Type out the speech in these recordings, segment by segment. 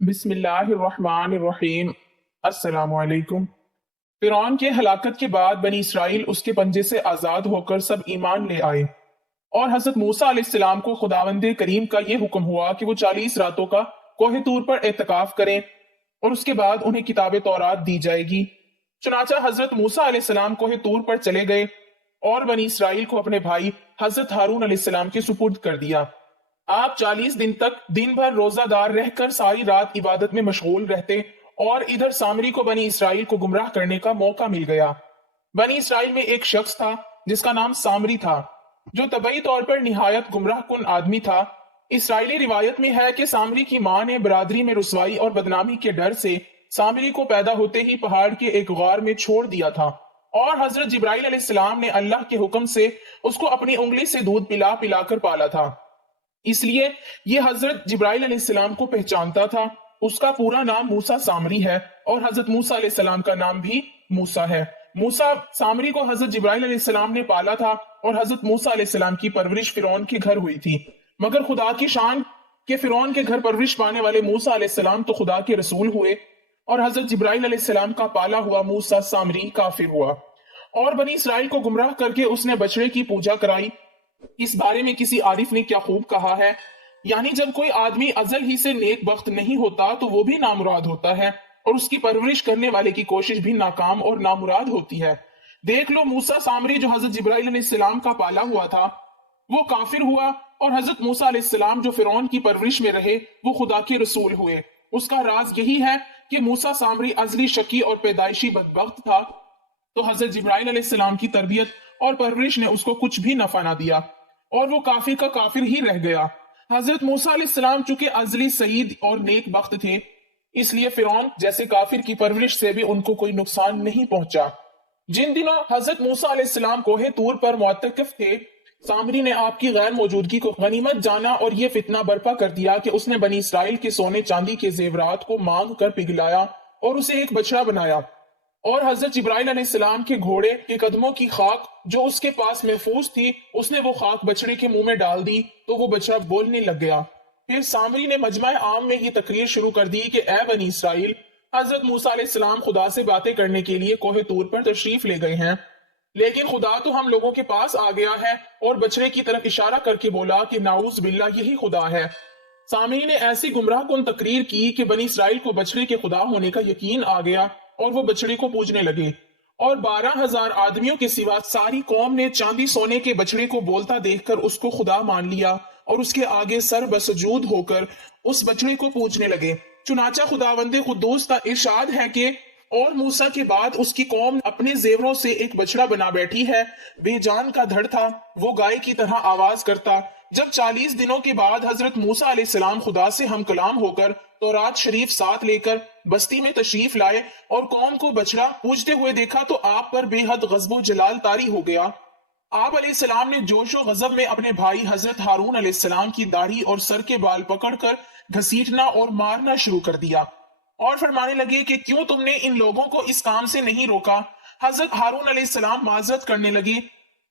بسم اللہ الرحمن الرحیم۔ السلام علیکم۔ فرعون کے ہلاکت کے بعد بنی اسرائیل اس کے پنجے سے آزاد ہو کر سب ایمان لے آئے اور حضرت موسیٰ علیہ السلام کو خداوند کریم کا یہ حکم ہوا کہ وہ 40 راتوں کا کوہ طور پر اعتکاف کریں اور اس کے بعد انہیں کتاب تورات دی جائے گی۔ چنانچہ حضرت موسیٰ علیہ السلام کوہ طور پر چلے گئے اور بنی اسرائیل کو اپنے بھائی حضرت ہارون علیہ السلام کے سپرد کر دیا۔ آپ 40 دن تک دن بھر روزہ دار رہ کر ساری رات عبادت میں مشغول رہتے اور ادھر سامری کو بنی اسرائیل کو گمراہ کرنے کا موقع مل گیا۔ بنی اسرائیل میں ایک شخص تھا جس کا نام سامری تھا، جو طبعی طور پر نہایت گمراہ کن آدمی تھا۔ اسرائیلی روایت میں ہے کہ سامری کی ماں نے برادری میں رسوائی اور بدنامی کے ڈر سے سامری کو پیدا ہوتے ہی پہاڑ کے ایک غار میں چھوڑ دیا تھا، اور حضرت جبرائیل علیہ السلام نے اللہ کے حکم سے اس کو اپنی انگلی سے دودھ پلا پلا کر پالا تھا۔ اس لیے یہ حضرت جبرائیل علیہ السلام کو پہچانتا تھا۔ اس کا پورا نام موسیٰ سامری ہے اور حضرت موسیٰ علیہ السلام کا نام بھی موسیٰ ہے۔ موسیٰ سامری کو حضرت جبرائیل علیہ السلام نے پالا تھا اور حضرت موسیٰ علیہ السلام کی پرورش فرعون کے گھر ہوئی تھی، مگر خدا کی شان کہ فرعون کے گھر پرورش پانے والے موسیٰ علیہ السلام تو خدا کے رسول ہوئے، اور حضرت جبرائیل علیہ السلام کا پالا ہوا موسیٰ سامری کافر ہوا اور بنی اسرائیل کو گمراہ کر کے اس نے بچڑے کی پوجا کرائی۔ اس بارے میں کسی عارف نے کیا خوب کہا ہے، یعنی جب کوئی آدمی ازل ہی سے نیک بخت نہیں ہوتا تو وہ بھی نامراد ہوتا ہے، اور اس کی پرورش کرنے والے کی کوشش بھی ناکام اور نامراد ہوتی ہے۔ دیکھ لو، موسیٰ سامری جو حضرت جبرائیل علیہ السلام کا پالا ہوا تھا وہ کافر ہوا، اور حضرت موسیٰ علیہ السلام جو فرعون کی پرورش میں رہے وہ خدا کے رسول ہوئے۔ اس کا راز یہی ہے کہ موسیٰ سامری ازلی شقی اور پیدائشی بدبخت تھا، تو حضرت جبرائیل علیہ السلام کی تربیت اور پرورش نے اس کو کچھ بھی نفع نہ دیا اور وہ کافر کا کافر ہی رہ گیا۔ حضرت موسیٰ علیہ السلام چونکہ ازلی سعید اور نیک بخت تھے، اس لیے فرعون جیسے کافر کی پرورش سے بھی ان کو کوئی نقصان نہیں پہنچا۔ جن دنوں حضرت موسیٰ علیہ السلام کوہ طور پر معتکف تھے، سامری نے آپ کی غیر موجودگی کو غنیمت جانا اور یہ فتنہ برپا کر دیا کہ اس نے بنی اسرائیل کے سونے چاندی کے زیورات کو مانگ کر پگھلایا اور اسے ایک بچڑا بنایا، اور حضرت جبرائیل علیہ السلام کے گھوڑے کے قدموں کی خاک جو اس کے پاس محفوظ تھی، اس نے وہ خاک بچڑے کے منہ میں ڈال دی تو وہ بچڑا بولنے لگ گیا۔ پھر سامری نے مجمع عام میں یہ تقریر شروع کر دی کہ اے بنی اسرائیل، حضرت موسیٰ علیہ السلام خدا سے باتیں کرنے کے لیے کوہ طور پر تشریف لے گئے ہیں، لیکن خدا تو ہم لوگوں کے پاس آ گیا ہے، اور بچڑے کی طرف اشارہ کر کے بولا کہ نعوذ باللہ یہی خدا ہے۔ سامری نے ایسی گمراہ کن تقریر کی کہ بنی اسرائیل کو بچڑے کے خدا ہونے کا یقین آ گیا اور وہ بچڑے کو پوجنے لگے، اور 12,000 آدمیوں کے سوا ساری قوم نے چاندی سونے کے بچڑے کو بولتا دیکھ کر اس کو خدا مان لیا اور اس کے آگے سر بسجود ہو کر اس بچڑے کو پوجنے لگے۔ چنانچہ خداوند قدوس کا ارشاد ہے کہ اور موسیٰ کے بعد اس کی قوم اپنے زیوروں سے ایک بچڑا بنا بیٹھی ہے، بے جان کا دھڑ تھا، وہ گائے کی طرح آواز کرتا۔ جب 40 دنوں کے بعد حضرت موسیٰ علیہ السلام خدا سے ہم کلام ہو کر تورات شریف ساتھ لے کر بستی میں تشریف لائے اور قوم کو بچڑا پوجتے ہوئے دیکھا تو آپ پر بے حد غضب و جلال طاری ہو گیا۔ آپ علیہ السلام نے جوش و غضب میں اپنے بھائی حضرت ہارون علیہ السلام کی داڑھی اور سر کے بال پکڑ کر گھسیٹنا اور مارنا شروع کر دیا، اور فرمانے لگے کہ کیوں تم نے ان لوگوں کو اس کام سے نہیں روکا۔ حضرت ہارون علیہ السلام معذرت کرنے لگے،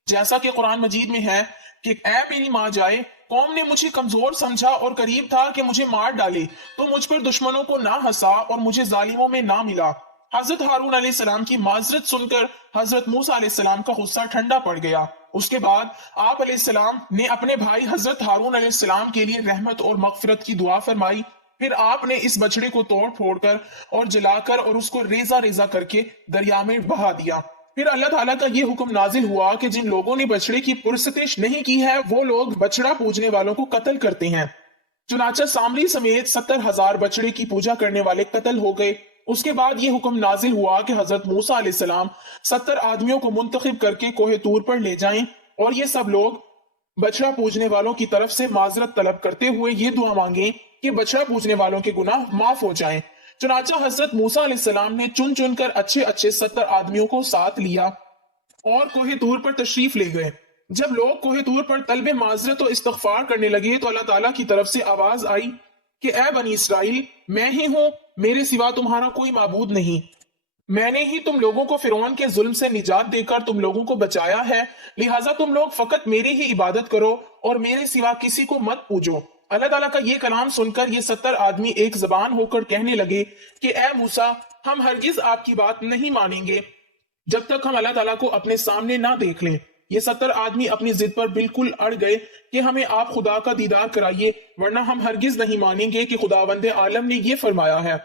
جیسا کہ قرآن مجید میں ہے کہ اے میری ماں جائے، قوم نے مجھے کمزور سمجھا اور قریب تھا کہ مجھے مار ڈالے، تو مجھ پر دشمنوں کو نہ ہنسا اور مجھے ظالموں میں نہ ملا۔ حضرت ہارون علیہ السلام کی معذرت سن کر حضرت موسیٰ علیہ السلام کا غصہ ٹھنڈا پڑ گیا۔ اس کے بعد آپ علیہ السلام نے اپنے بھائی حضرت ہارون علیہ السلام کے لیے رحمت اور مغفرت کی دعا فرمائی۔ پھر آپ نے اس بچڑے کو توڑ پھوڑ کر اور جلا کر اور اس کو ریزہ ریزہ کر کے دریا میں بہا دیا۔ پھر اللہ تعالیٰ کا یہ حکم نازل ہوا کہ جن لوگوں نے بچڑے کی پرستش نہیں کی ہے وہ لوگ بچڑا پوجنے والوں کو قتل کرتے ہیں۔ چنانچہ سامری سمیت 70,000 بچڑے کی پوجا کرنے والے قتل ہو گئے۔ اس کے بعد یہ حکم نازل ہوا کہ حضرت موسیٰ علیہ السلام 70 آدمیوں کو منتخب کر کے کوہ طور پر لے جائیں، اور یہ سب لوگ بچڑا پوجنے والوں کی طرف سے معذرت طلب کرتے ہوئے یہ دعا مانگیں کہ بچڑا پوجنے والوں کے گناہ معاف ہو جائیں۔ چنانچہ حضرت موسیٰ علیہ السلام نے چن چن کر اچھے 70 آدمیوں کو ساتھ لیا اور کوہ طور پر تشریف لے گئے۔ جب لوگ کوہ طور پر طلب معذرت و استغفار کرنے لگے تو اللہ تعالیٰ کی طرف سے آواز آئی کہ اے بنی اسرائیل، میں ہی ہوں، میرے سوا تمہارا کوئی معبود نہیں۔ میں نے ہی تم لوگوں کو فرعون کے ظلم سے نجات دے کر تم لوگوں کو بچایا ہے، لہٰذا تم لوگ فقط میری ہی عبادت کرو اور میرے سوا کسی کو مت پوجو۔ اللہ تعالیٰ کا یہ کلام سن کر یہ 70 آدمی ایک زبان ہو کر کہنے لگے کہ اے موسیٰ، ہم ہرگز آپ کی بات نہیں مانیں گے جب تک ہم اللہ تعالیٰ کو اپنے سامنے نہ دیکھ لیں۔ یہ 70 آدمی اپنی ضد پر بالکل اڑ گئے کہ ہمیں آپ خدا کا دیدار کرائیے، ورنہ ہم ہرگز نہیں مانیں گے کہ خداوند عالم نے یہ فرمایا ہے۔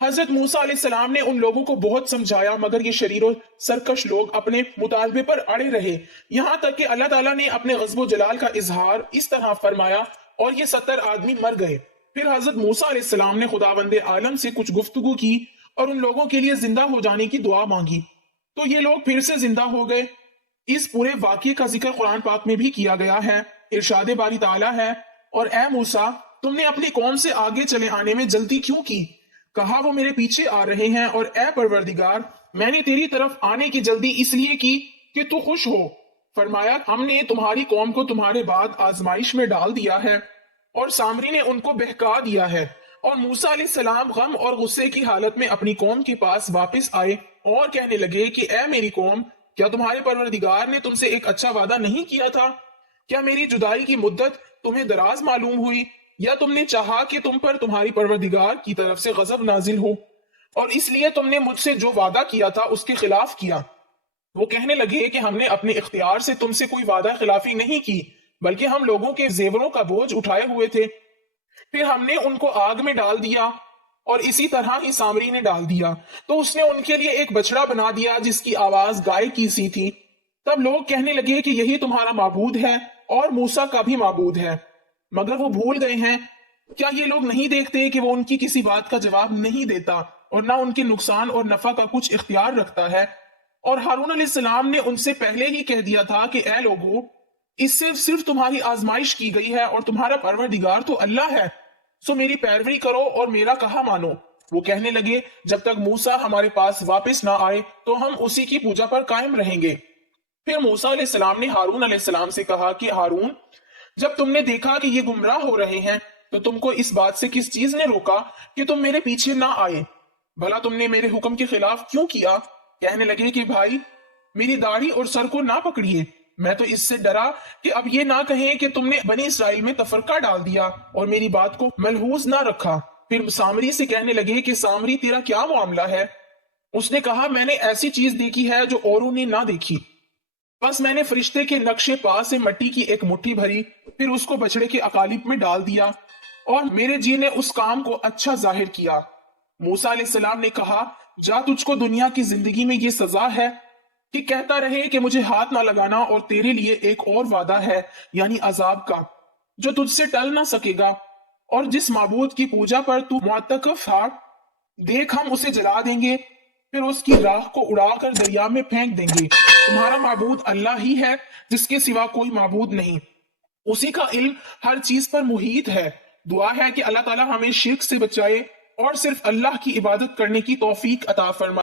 حضرت موسیٰ علیہ السلام نے ان لوگوں کو بہت سمجھایا، مگر یہ شریر و سرکش لوگ اپنے مطالبے پر اڑے رہے، یہاں تک کہ اللہ تعالیٰ نے اپنے غضب و جلال کا اظہار اس طرح فرمایا اور یہ 70 آدمی مر گئے۔ پھر حضرت موسیٰ علیہ السلام نے خداوند عالم سے کچھ گفتگو کی اور ان لوگوں کے لیے زندہ ہو جانے کی دعا مانگی، تو یہ لوگ پھر سے زندہ ہو گئے۔ اس پورے واقعے کا ذکر قرآن پاک میں بھی کیا گیا ہے۔ ارشاد باری تعالیٰ ہے، اور اے موسیٰ، تم نے اپنی قوم سے آگے چلے آنے میں جلدی کیوں کی؟ کہا وہ میرے پیچھے آ رہے ہیں، اور اے پروردگار، میں نے تیری طرف آنے کی جلدی اس لیے کی کہ تو خوش ہو۔ فرمایا ہم نے تمہاری قوم کو تمہارے بعد آزمائش میں ڈال دیا ہے، اور سامری نے ان کو بہکا دیا ہے۔ اور موسیٰ علیہ السلام غم اور غصے کی حالت میں اپنی قوم کے پاس واپس آئے اور کہنے لگے کہ اے میری قوم، کیا تمہارے پروردگار نے تم سے ایک اچھا وعدہ نہیں کیا تھا؟ کیا میری جدائی کی مدت تمہیں دراز معلوم ہوئی، یا تم نے چاہا کہ تم پر تمہاری پروردگار کی طرف سے غضب نازل ہو، اور اس لیے تم نے مجھ سے جو وعدہ کیا تھا اس کے خلاف کیا؟ وہ کہنے لگے کہ ہم نے اپنے اختیار سے تم سے کوئی وعدہ خلافی نہیں کی، بلکہ ہم لوگوں کے زیوروں کا بوجھ اٹھائے ہوئے تھے۔ پھر ہم نے ان کو آگ میں ڈال دیا، اور اسی طرح ہی سامری نے ڈال دیا، تو اس نے ان کے لیے ایک بچڑا بنا دیا جس کی آواز گائے کی سی تھی۔ تب لوگ کہنے لگے کہ یہی تمہارا معبود ہے اور موسیٰ کا بھی معبود ہے، مگر وہ بھول گئے ہیں۔ کیا یہ لوگ نہیں دیکھتے کہ وہ ان کی کسی بات کا جواب نہیں دیتا اور نہ ان کے نقصان اور نفع کا کچھ اختیار رکھتا ہے؟ اور ہارون علیہ السلام نے ان سے پہلے ہی کہہ دیا تھا کہ اے لوگو، اس سے صرف تمہاری آزمائش کی گئی ہے، اور تمہارا پروردگار تو اللہ ہے، سو میری پیروی کرو اور میرا کہا مانو۔ وہ کہنے لگے جب تک موسیٰ ہمارے پاس واپس نہ آئے تو ہم اسی کی پوجا پر قائم رہیں گے۔ پھر موسیٰ علیہ السلام نے ہارون علیہ السلام سے کہا کہ ہارون، جب تم نے دیکھا کہ یہ گمراہ ہو رہے ہیں تو تم کو اس بات سے کس چیز نے روکا کہ تم میرے پیچھے نہ آئے؟ بھلا تم نے میرے حکم کے خلاف کیوں کیا؟ کہنے لگے کہ بھائی، میری داڑھی اور سر کو نہ پکڑیے، میں تو اس سے ڈرا کہ اب یہ نہ کہیں کہ تم نے بنی اسرائیل میں تفرقہ ڈال دیا اور میری بات کو ملحوظ نہ رکھا۔ پھر سامری سے کہنے لگے کہ سامری، تیرا کیا معاملہ ہے؟ اس نے کہا میں نے ایسی چیز دیکھی ہے جو اوروں نے نہ دیکھی۔ بس میں نے فرشتے کے نقشے پا سے مٹی کی ایک مٹھی بھری، پھر اس کو بچڑے کے اقالب میں ڈال دیا، اور میرے جی نے اس کام کو اچھا ظاہر کیا۔ موسیٰ علیہ السلام نے کہا جا، تجھ کو دنیا کی زندگی میں یہ سزا ہے کہ کہتا رہے کہ مجھے ہاتھ نہ لگانا، اور تیرے لیے ایک اور وعدہ ہے، یعنی عذاب کا، جو تجھ سے ٹل نہ سکے گا، اور جس معبود کی پوجا پر تو معتکف تھا، دیکھ ہم اسے جلا دیں گے، پھر اس کی راکھ کو اڑا کر دریا میں پھینک دیں گے۔ تمہارا معبود اللہ ہی ہے، جس کے سوا کوئی معبود نہیں، اسی کا علم ہر چیز پر محیط ہے۔ دعا ہے کہ اللہ تعالی ہمیں شرک سے بچائے اور صرف اللہ کی عبادت کرنے کی توفیق عطا فرمائے۔